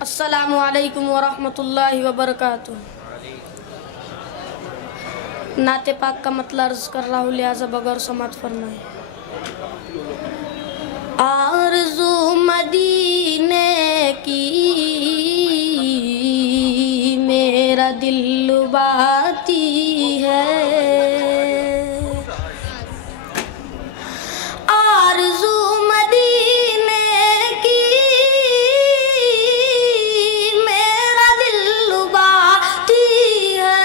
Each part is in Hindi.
अस्सलामु अलैकुम वरहमतुल्लाहि वबरकातुह। नाते पाक का मतलब अर्ज कर रहा हूँ, लिहाजा बगैर समात फरमाए। आरज़ू मदीने की मेरा दिल लुभाती है, आरज़ू मदीने की मेरा दिल लुभाती है,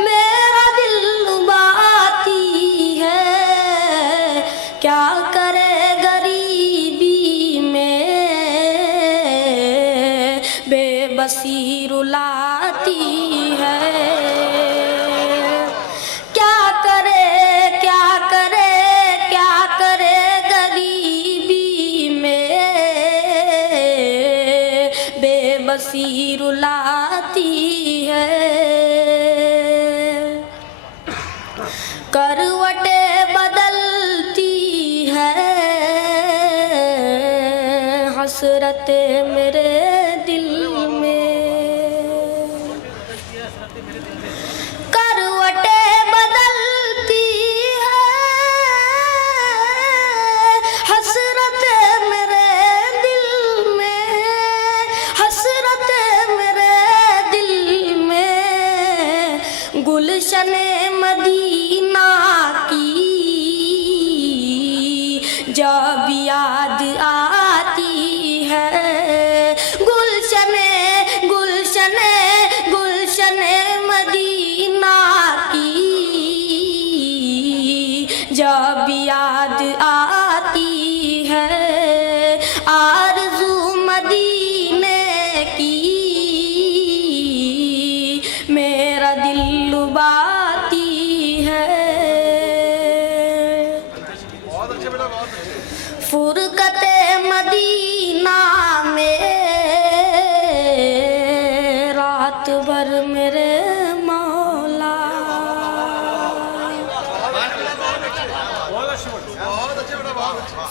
मेरा दिल लुभाती है। क्या करे गरीबी में बेबसी रुलाती है, क्या करे क्या करे क्या करे गरीबी में बेबसी रुलाती है। करवटे बदलती है हसरत मेरे दिल में, करवटे बदलती है हसरत मेरे दिल में, हसरत मेरे दिल में। गुलशने मदीना की जब याद आती है, गुलशने गुलशने गुलशने मदीना की जब याद आती है। आरज़ू मदीने की मेरा दिल लुभाती है। फुरकते मदीना में रात भर मेरे मौला,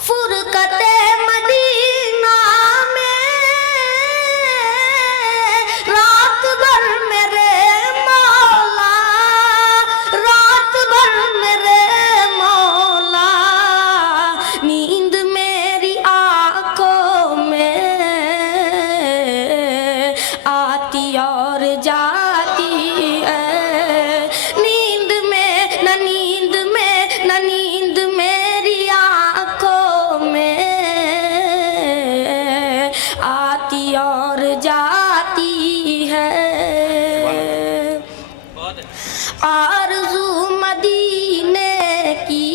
फुरकते मदीना में रात भर मेरे मौला, रात भर मेरे मौला। नींद मेरी आँखों में आती और जाती है, नींद में न नींद में न नींद मेरी आँखों में आती और जाती है। आरज़ू मदीने की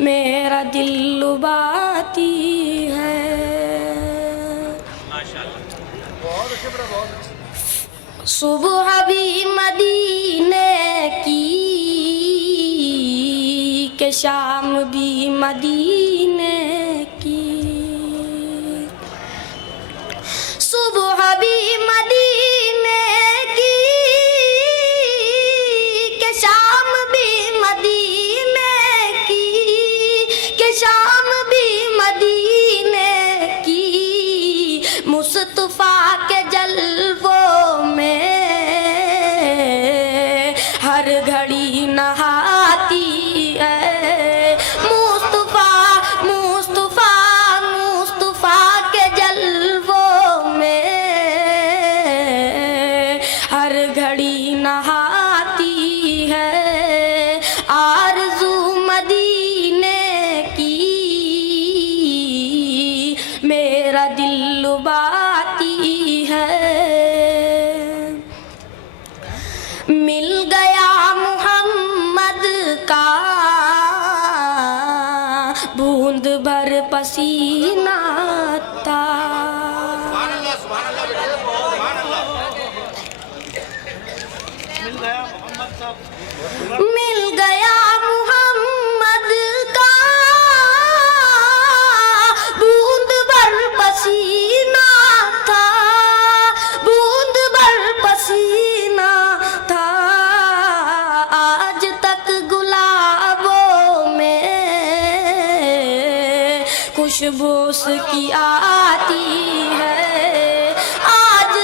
मेरा दिल लुभाती है। सुबह भी मदीने की के शाम भी मदीने की, सुबह भी मदीने की के शाम भी मदीने की, के शाम भी मदीने की। मुस्तफा के जलवों में हर घड़ी नहाती है, मुस्तफा मुस्तफा मुस्तफा के जलवों में हर घड़ी नहाती है। आरज़ू मदीने की मेरा दिल लुभाती है। मिल गया मुहम्मद का बूंद भर पसीना था, मिल गया मुहम्मद का बूंद भर पसीना था, बूंद भर पसीना था। आज तक गुलाबों में खुशबू उसकी आती है। आज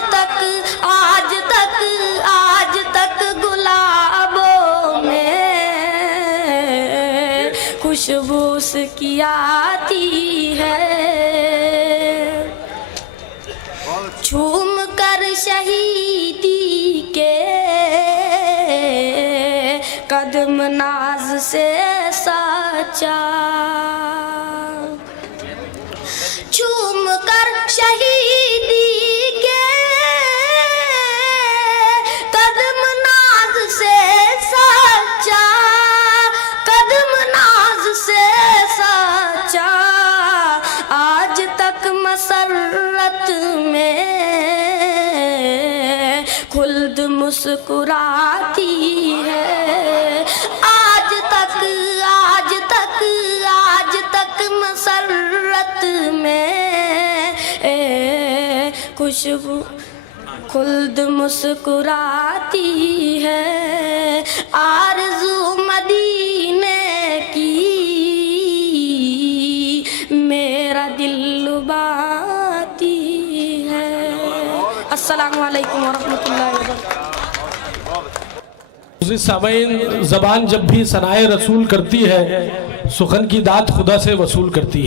तक गुलाबों में खुशबू उसकी आती है। झूम कर शहीदी के कदम नाज से सचा, झूम कर शहीदी के कदम नाज से सचा, कदम नाज से सचा। आज तक मसरत में खुल्द मुस्कुराती है। आज तक मसरत में खुशबू खुल्द मुस्कुराती है। आरज़ू मदीने की मेरा दिल लुभाती है। अस्सलामु अलैकुम वरहमतुल्लाहि वबरकातुहू। सामईन, ज़बान जब भी सनाए रसूल करती है, सुखन की दात खुदा से वसूल करती है।